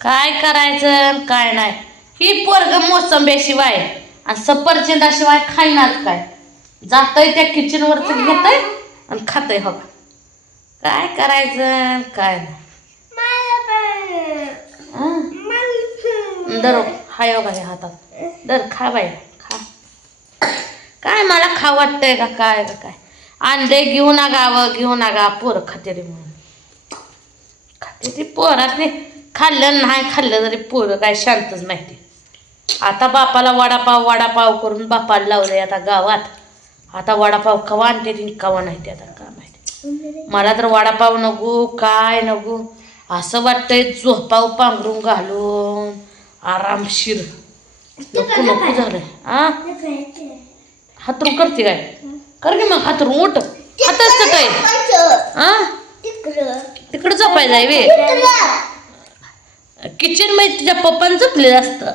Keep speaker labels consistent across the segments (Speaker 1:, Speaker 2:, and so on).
Speaker 1: काय करायचं काय नाही? ही पोरग मोसंब्याशिवाय आणि सफरचंदाशिवाय खाईनाच काय? जातय त्या किचनवरच घेतय आणि खातय हो काय करायचं काय नाही? दर हाय हो हातात. दर खा बाई खा. काय मला खा वाटतंय का काय का काय? अंडे घेऊन आगावं घेऊन आगा पोरं खाते म्हणून. खाते ती पोरात खाल्लं नाही खाल्लं तरी पोरं काय शांतच माहिती आता बापाला वडापाव वडापाव करून बापाला लावले आता गावात. आता वडापाव कवा आणते ती कवा नाही ते आता काय माहिती. मला तर वडापाव नको काय नको. असं वाटतंय झोपाव पांघरून घालून आरामशीर नको नको झालंय आ? हातरून करते काय? कर की मग हातरून उठ. हातच काय? आ? तिकडं. झोपायला जाय वे. किचनमध्ये तुझ्या पप्पानं झोपलेलं असतं.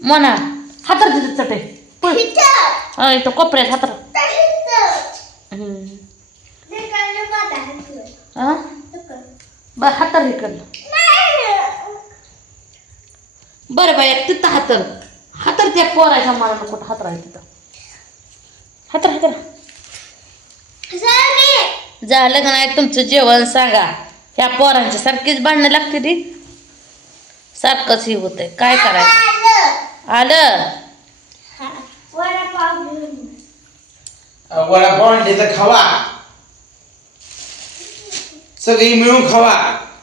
Speaker 1: म्हणा हातर तिथं चटे हा इथं कोपऱ्यात हातर. हा हातर इकडलं बरं बाई तिथं हातर हातर त्या पोराच्या मला कुठं हातर आहे तिथं. हातर हातर. झालं का नाही तुमचं जेवण सांगा. ह्या पोरांच्या सारखीच भांडणं लागते ती. सारखंच हे होतंय काय करायचं? आलं.
Speaker 2: वडापाव आणले तर खावा. सगळी मिळून खावा.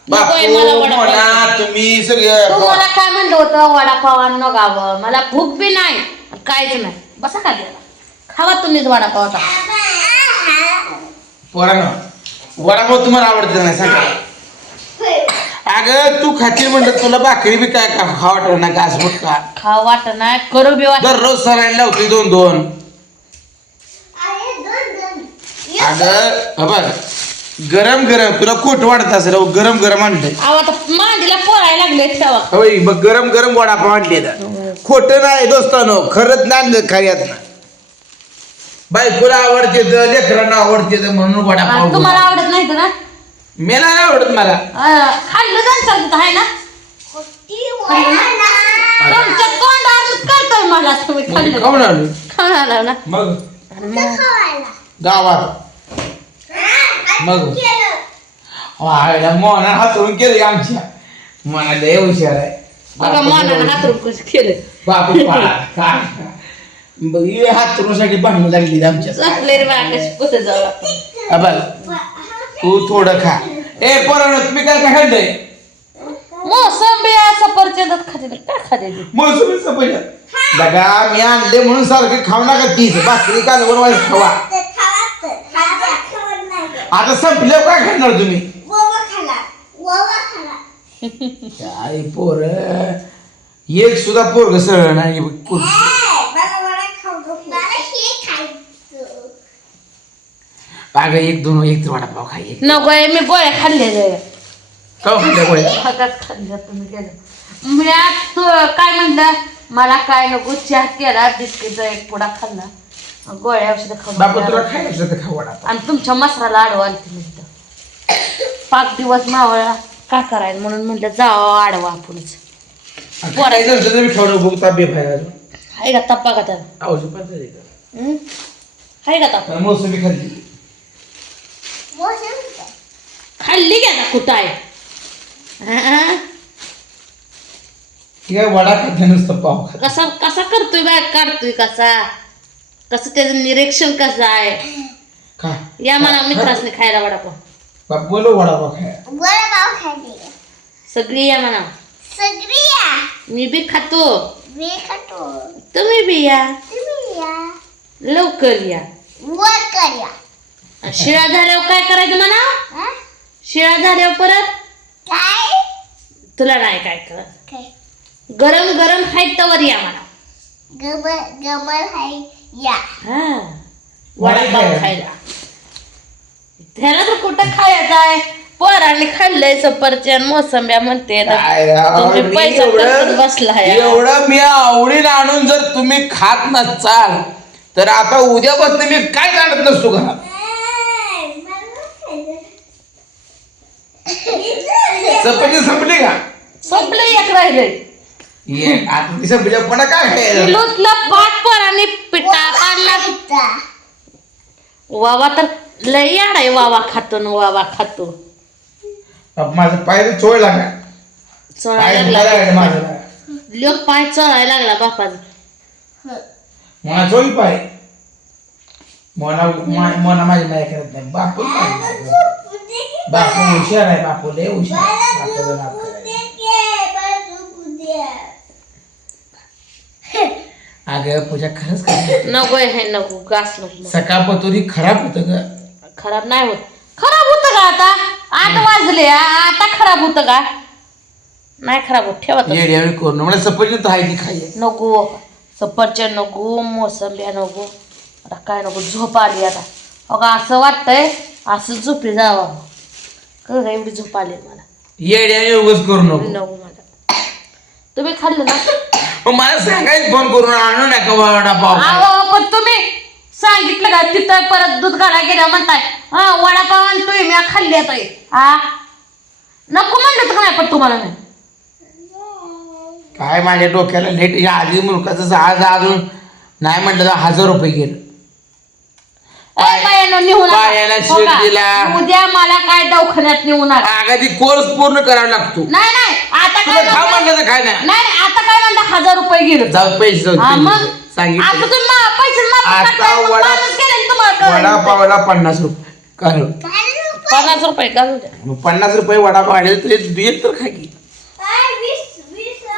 Speaker 1: नकोय मला
Speaker 2: बापू
Speaker 1: वडापाव.
Speaker 2: म्हणा तुम्ही सगळे
Speaker 1: तुम्हाला काय म्हणलं होतं? वडापाव आणणं गावं. मला भूक बी नाही. आणि काहीच नाही. बसा खाली. आता. खावा तुम्हीच वडापाव आता
Speaker 2: पोरानं वडापाव तुम्हाला आवडते नाही सांगा. अगं तू खाती म्हणलं तुला भाकरी बी काय का खा वाटत ना का
Speaker 1: खाव वाट नाही करू बी वाट
Speaker 2: दररोज सलाईन लावतोय दोन दोन. अगं हा बघ गरम गरम तुला कोट वाटत असेल गरम गरम आणलंय.
Speaker 1: अहो आता मांडीला पोरायला लागले
Speaker 2: होय मग गरम गरम वडापाव आणले खोट नाही दोस्तानो खरंच नाही खऱ्यात ना बायकोला आवडते तर लेकरांना आवडते तर म्हणून वडापाव
Speaker 1: तुम्हाला आवडत नाही तर ना?
Speaker 2: मी नाही आवडत मला.
Speaker 1: खाल्लं जाणं तिथं आहे ना? तुमच्या मला तुम्ही खाल्लं.
Speaker 2: खाऊन आलो.
Speaker 1: खाऊन आला ना.
Speaker 2: मग? गावात. मग? आयला मोना हातरून केलं आमच्या. मना लय हुशार आहे.
Speaker 1: बघा मनानं हातरून कसं केलं
Speaker 2: बापू काय बघ, हातरूसाठी भांडणं लागली आमच्या
Speaker 1: रे
Speaker 2: तू थोडं खा. ए पोरांनो तुम्ही काय काय खाल्लंय?
Speaker 1: मोसंबी सफरचंदात खाते काय खाते ती?
Speaker 2: मोसमी सपया बघा मी आणले म्हणून सारखं खाऊ नका तीच भाकरी का बनवायचं खावा. आता संपल्यावर काय खाणार तुम्ही? काय पोर? एक सुद्धा पोरग सरळ नाही बघ, पोरगं. अगं एक दोन एक तर वडापाव खाई
Speaker 1: नको आहे, मी गोळ्या खाल्लेल्या
Speaker 2: का खाल्ल्या गोळ्या?
Speaker 1: तुम्ही केलं मी आज तो काय म्हणलं? मला काय नको चहा केला बिस्किटचा एक पुडा खाल्ला. गोळ्या औषधं
Speaker 2: बापू तुला
Speaker 1: खाऊन
Speaker 2: खायचं तर खा वडापाव.
Speaker 1: आणि तुमच्या मसराला आडवा म्हणतं पाच दिवस मावळला काय करायचं म्हणून म्हटलं जावं आडवा आपणच
Speaker 2: तर मी ताप
Speaker 1: हाय का तप्पा का त्याला
Speaker 2: औषध पाच आहे का?
Speaker 1: हं? हाय का तप्पा
Speaker 2: मोसंबी खाल्ली.
Speaker 1: खाल्ली का आता कुठं आहे? हं?
Speaker 2: ती काय वडा खाते नुसतं पाव खात.
Speaker 1: कसा कसा करतोय बाय काढतोय कसा? कसं त्याचं निरीक्षण कसं आहे?
Speaker 2: खा.
Speaker 1: या मला मित्रासने खायला वडापाव.
Speaker 2: बाप बोलो वडापाव खाय
Speaker 1: सगळी या म्हणा.
Speaker 3: सगळ्या
Speaker 1: मी बी खातो.
Speaker 3: मी खातो.
Speaker 1: तुम्ही बी या.
Speaker 3: तुम्ही या.
Speaker 1: लवकर या.
Speaker 3: वर
Speaker 1: शिळा झाल्यावर काय करायचं म्हणा?
Speaker 3: हा?
Speaker 1: शिळा झाल्यावर परत?
Speaker 3: काय?
Speaker 1: तुला नाही काय करत
Speaker 3: काय?
Speaker 1: गरम गरम खायत तवर या म्हणा
Speaker 3: गमल गमल हाय या.
Speaker 1: हा. वडापाव
Speaker 2: वडापाव.
Speaker 1: खायला. त्याला तर कुठं खायचं आहे? पोरांनी खाल्लंय सफरचंद मोसंब्या म्हणते ना.
Speaker 2: काय राव,
Speaker 1: तुम्ही
Speaker 2: मी
Speaker 1: पैसा
Speaker 2: एवढं-
Speaker 1: करत बसलाय.
Speaker 2: एवढं मी आवडीन आणून जर तुम्ही खात नसाल तर आता उद्यापासून मी काय जाणत नसतो घरात? सपटी संपली का?
Speaker 1: संपलं एक राहिले.
Speaker 2: ये आता ती पण काय खायला
Speaker 1: पिठा वावा तर लय याड आहे वावा खातो न वावा खातो
Speaker 2: बाप, माझं पाय तर चोळ लागला. पाय
Speaker 1: चोळायला
Speaker 2: दुखायला
Speaker 1: लागला.
Speaker 2: लागला माझं.
Speaker 1: लोक पाय चोळायला लागला बापाचा.
Speaker 2: मला चोळी पाय. मोना मा- मोना माझी माया करत नाही. बापू बापू हुशार आहे बापू लय हुशार करायचं. अगं पूजा खरंच काय
Speaker 1: नको हे नको गास नको
Speaker 2: सकाळ पतोरी खराब होतं ग.
Speaker 1: खराब नाही होत. खराब होतं का आता. आठ वाजले आ- आता खराब होतं का नाही खराब होत ठेवा तसं.
Speaker 2: येड्यावेळी करून मला सफरचंद तर आहे ती खाई
Speaker 1: नको. सफरचंद नको मोसंब्या नको. आता काय नको झोप आली आता. अगं असं वाटतंय असं झोपी जावं. का एवढी झोप आली मला.
Speaker 2: येड्याने उगाच करू नको.
Speaker 1: नको मला. तुम्ही खाल्लं ना?
Speaker 2: मग मला सांगायचं फोन करून आणू नका वडापाव.
Speaker 1: अहो पण तुम्ही सांगितलं का तिथं परत दूध घाला गेल्या म्हणताय. हा वडापाव आणतोय मी खाल्ली आता हे. हा? नको म्हणलं तर नाही पण तुम्हाला नाही
Speaker 2: काय माझ्या डोक्याला लेट या आधी मुलकाचं आज अजून नाही म्हटलं तर हजार रुपये गेलं.
Speaker 1: बायानो, नका.
Speaker 2: पायाला
Speaker 1: हो का?
Speaker 2: दिला.
Speaker 1: उद्या मला काय दवाखान्यात नेऊ नका?
Speaker 2: अगं ती कोर्स पूर्ण करावा लागतो.
Speaker 1: नाही नाही. आता
Speaker 2: तुला
Speaker 1: काय
Speaker 2: खा
Speaker 1: म्हणता-
Speaker 2: म्हणलं तर काय नाही?
Speaker 1: नाही नाही, आता काय म्हणता? हजार रुपये गेले.
Speaker 2: जाऊ पैसे जाऊ
Speaker 1: हा
Speaker 2: दे.
Speaker 1: मग? आता
Speaker 2: सांगितलं
Speaker 1: तुम्ही मा- पैसे माफ
Speaker 2: आता
Speaker 1: करताय, मग
Speaker 2: वडा-
Speaker 1: माणूस गेला ना तुम्हाला कळलं.
Speaker 2: वडापावला पन्नास रुपये काय
Speaker 1: पन्नास रुपये
Speaker 2: मग पन्नास रुपये वडापाव आले तरी तू एक तर खा की.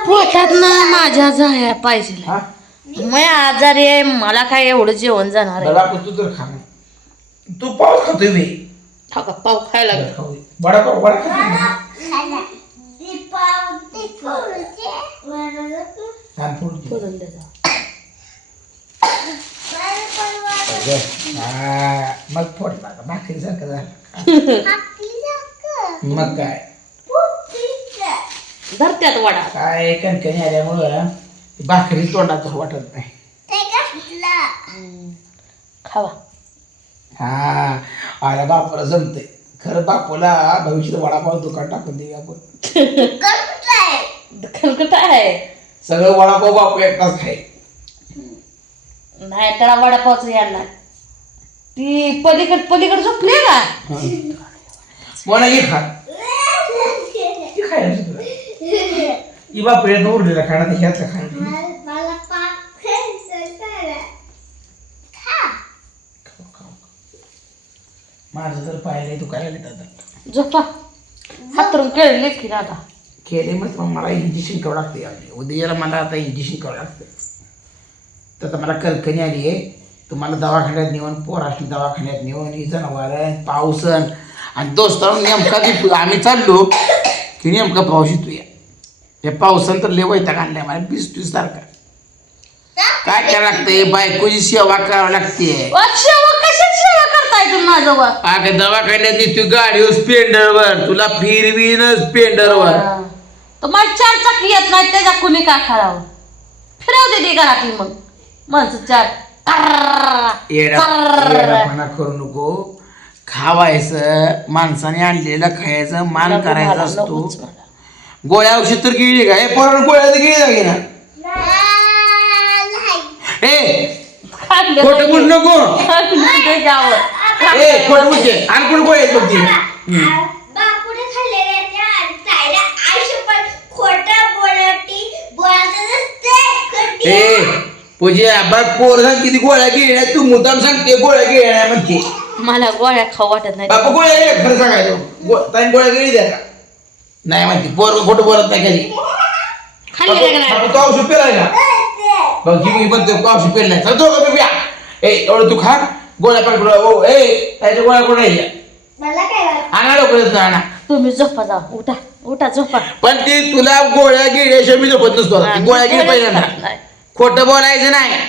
Speaker 1: पोटात ना माझ्या जाया पाहिजे.
Speaker 2: हा?
Speaker 1: मी आजारी आहे मला काय एवढं जेवण जाणार आहे?
Speaker 2: तू तर खा. तू पाव खातोय बे
Speaker 1: हा का, पाव खायला लागला.
Speaker 2: खाऊ दे. वडा खातो फोड.
Speaker 1: करून द्या
Speaker 2: हा, मग फोडला का भाकरी सारखं झालं. मग काय?
Speaker 1: धरत्यात वडा.
Speaker 2: काय कणकणी आल्यामुळं ती भाकरी तोंडात वाटत नाही.
Speaker 1: खावा.
Speaker 2: हा. आला बापूला जमते खरं बापूला भविष्यात वडापाव दुकान टाकून देऊ आपण.
Speaker 1: दखल कुठं आहे?
Speaker 2: सगळं वडापाव बापू एकटाच खाय
Speaker 1: नाही तर वडापावच येणार ती पलीकड पलीकड झोपली का?
Speaker 2: मला ये खा. ती खायला शिकलं. ही बापू यानं उरलेला खाणं ते ह्यातलं
Speaker 3: मला पाक खायचं
Speaker 2: माझं जर पाहिलंय दुखायला आता
Speaker 1: झोपा. हातरून केळले की आता?
Speaker 2: केले मग मग मला इंजेक्शन करावं लागते यावेळी. उद्याला मला आता इंजेक्शन करावं लागतं तर आता मला कणकणी आली आहे. तुम्हाला दवाखान्यात नेऊन पोराशी दवाखान्यात नेऊन ही जनावर पावसन आणि दोस्तांना नेमका की आम्ही चाललो. की नेमका पाऊस येतो या हे पावसान तर लय वैताग आणलाय मला बीस तीस सारखा काय करावं लागतंय? बायकोची सेवा करावी लागते
Speaker 1: माझ्यावर
Speaker 2: अगं दवाखान्यात नेतो गाडीवर स्पेंडरवर. तुला फिरवीन स्पेंडरवर.
Speaker 1: तुम्हाला चार चाकी येत नाही त्याच्या कुणी काय करावं? फिरव दे ती घरातली मग. माणसं चार.
Speaker 2: येडापणा करू नको. खावायचं माणसाने आणलेलं खायचं मान करायचा
Speaker 1: मला,
Speaker 2: असतो.
Speaker 1: मला.
Speaker 2: गोळ्या औषध तर गिळली का? हे पोरानं गोळ्या तर गिळी जागी ना. ए
Speaker 1: खाल्लं
Speaker 2: खोटं बोल
Speaker 1: नाही.
Speaker 2: नको.
Speaker 1: खाल्लं ते गावं.
Speaker 2: ए खोटं बोलते आणि कोण गोळ्या आहेत बघ ती.
Speaker 3: बापूने खाल्लेल्या त्या ताईला आयुष्यभर खोटं बोलती बोलायचं नसते
Speaker 2: ए पूजा बघ पोर सांग किती गोळ्या गिळल्या तू मुद्दाम सांगते गोळ्या गिळल्या म्हणते.
Speaker 1: मला गोळ्या खाऊ वाटत नाही.
Speaker 2: बापा गोळ्या गिळल्या खरं सांगायचं. गो- ताई गोळ्या गिळी द्या का? नाही म्हणते पोर खोटं बोलत नाही कधी.
Speaker 1: खाल्ले का नाही?
Speaker 2: बापू, तो औषध पेलाय का? बघ ही मी म्हणते औषध पेल नाही. सांगतो का बिब्या ए एवढं तू खा. गोळ्या पण ओ ए त्याच्या गोळ्या कोण राहिल्या?
Speaker 3: मला काय
Speaker 2: आणा लवकर येतो आणा.
Speaker 1: तुम्ही झोपा जा उठा उठा झोपा.
Speaker 2: पण ती तुला गोळ्या गिळल्याशिवाय मी झोपत नसतो. आता. ती गोळ्या गिळ पहिल्यांदा.
Speaker 1: नाही.
Speaker 2: खोटं बोलायचं नाही.